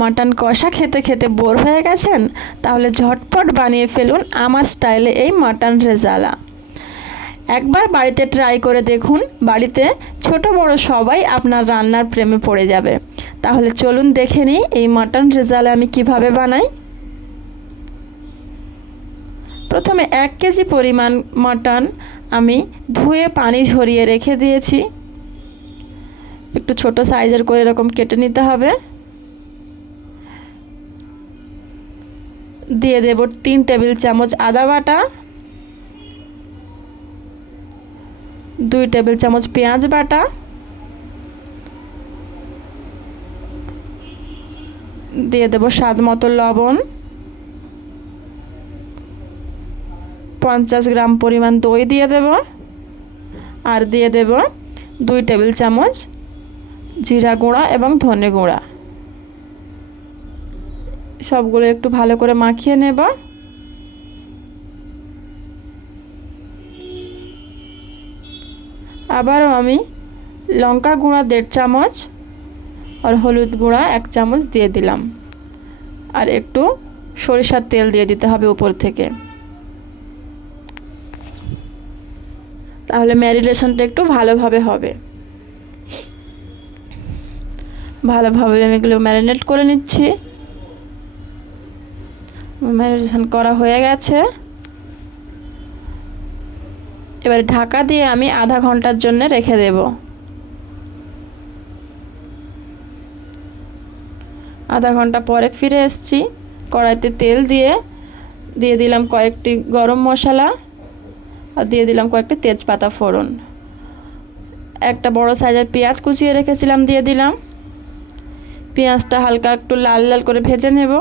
Mutton কষা খেতে খেতে বোর হয়ে গেছেন? তাহলে ঝটপট বানিয়ে ফেলুন আমার স্টাইলে এই মাটন রেজালা। একবার বাড়িতে ট্রাই করে দেখুন, বাড়িতে ছোট বড় সবাই আপনার রান্নার প্রেমে পড়ে যাবে। তাহলে চলুন দেখে নিই এই মাটন রেজালা আমি কিভাবে বানাই। প্রথমে 1 কেজি পরিমাণ মাটন আমি ধুয়ে পানি ঝরিয়ে রেখে দিয়েছি। একটু ছোট সাইজের করে এরকম কেটে নিতে হবে। দিয়ে দেব 3 টেবিল চামচ আদা বাটা, 2 টেবিল চামচ পেঁয়াজ বাটা, দিয়ে দেব স্বাদ মতো লবণ, 50 গ্রাম পরিমাণ দই দিয়ে দেব, আর দিয়ে দেব 2 টেবিল চামচ জিরা গুঁড়া এবং ধনে গুঁড়া। সবগুলো একটু ভালো করে মাখিয়ে নেব। আবারও আমি লঙ্কা গুঁড়া 1.5 চামচ আর হলুদ গুঁড়া 1 চামচ দিয়ে দিলাম, আর একটু সরিষার তেল দিয়ে দিতে হবে উপর থেকে। তাহলে ম্যারিনেশনটা একটু ভালোভাবে হবে। ভালোভাবে আমি এগুলো ম্যারিনেট করে নিচ্ছি। ম্যারিনেশন করা হয়ে গেছে। এবারে ঢাকা দিয়ে আমি আধা ঘন্টার জন্য রেখে দেব। আধা ঘন্টা পরে ফিরে এসেছি। কড়াইতে তেল দিয়ে দিলাম কয়েকটি গরম মশলা, আর দিয়ে দিলাম কয়েকটি তেজপাতা ফোড়ন। একটা বড় সাইজের পেঁয়াজ কুচিয়ে রেখেছিলাম দিয়ে দিলাম। পেঁয়াজটা হালকা একটু লাল লাল করে ভেজে নেব।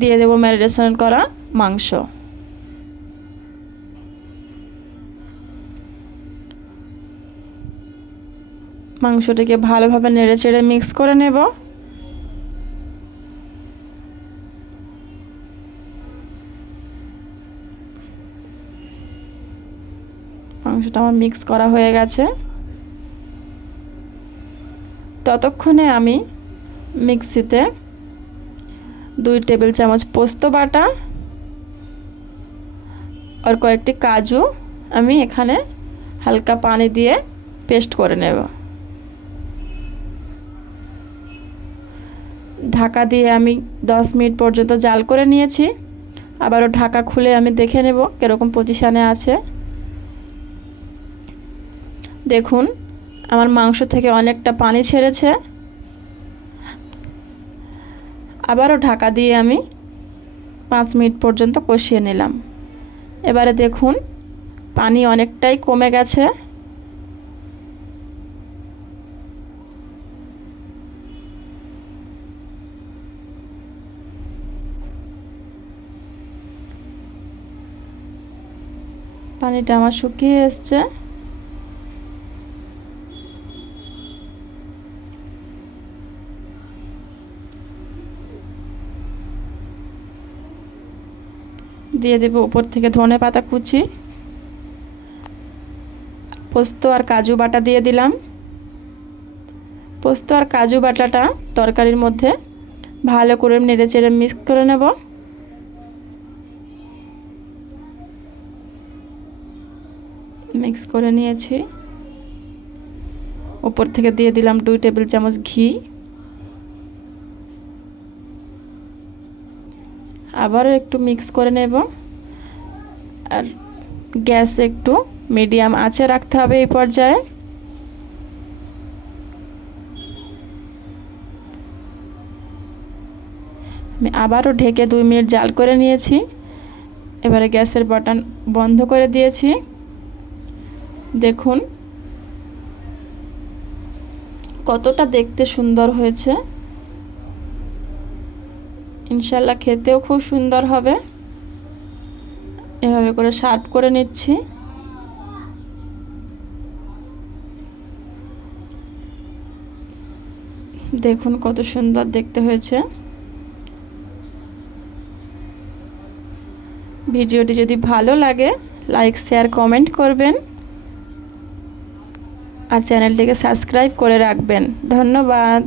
দিয়ে দেব ম্যারিনেশন করা মাংস। মাংসটিকে ভালোভাবে নেড়েচেড়ে মিক্স করে নেব। মাংসটা আমার মিক্স করা হয়ে গেছে। ততক্ষণে আমি মিক্সিতে 2 টেবিল চামচ পোস্ত বাটা আর কয়েকটি কাজু আমি এখানে হালকা পানি দিয়ে পেস্ট করে নেব। ঢাকা দিয়ে আমি 10 মিনিট পর্যন্ত জাল করে নিয়েছি। আবারও ঢাকা খুলে আমি দেখে নেব কীরকম পজিশানে আছে। দেখুন আমার মাংস থেকে অনেকটা পানি ছেড়েছে। আবারও ঢাকা দিয়ে আমি 5 মিনিট পর্যন্ত কষিয়ে নিলাম। এবারে দেখুন পানি অনেকটাই কমে গেছে। পানিটা আমার শুকিয়ে এসছে। দিয়ে দেব উপর থেকে ধনে পাতা কুচি, পোস্ত আর কাজু বাটা দিয়ে দিলাম। পোস্ত আর কাজু বাটাটা তরকারির মধ্যে ভালো করে নেড়েচেড়ে মিক্স করে নেব। মিক্স করে নিয়েছি। উপর থেকে দিয়ে দিলাম 2 টেবিল চামচ ঘি। আবারও একটু মিক্স করে নেব। আর গ্যাস একটু মিডিয়াম আঁচে রাখতে হবে এই পর্যায়ে। আমি আবারও ঢেকে 2 মিনিট জাল করে নিয়েছি। এবারে গ্যাসের বাটন বন্ধ করে দিয়েছি। দেখুন কতটা দেখতে সুন্দর হয়েছে। ইনশাল্লাহ খেতেও খুব সুন্দর হবে। এভাবে করে সার্ভ করে নিচ্ছি। দেখুন কত সুন্দর দেখতে হয়েছে। ভিডিওটি যদি ভালো লাগে লাইক শেয়ার কমেন্ট করবেন। আর চ্যানেলটিকে সাবস্ক্রাইব করে রাখবেন। ধন্যবাদ।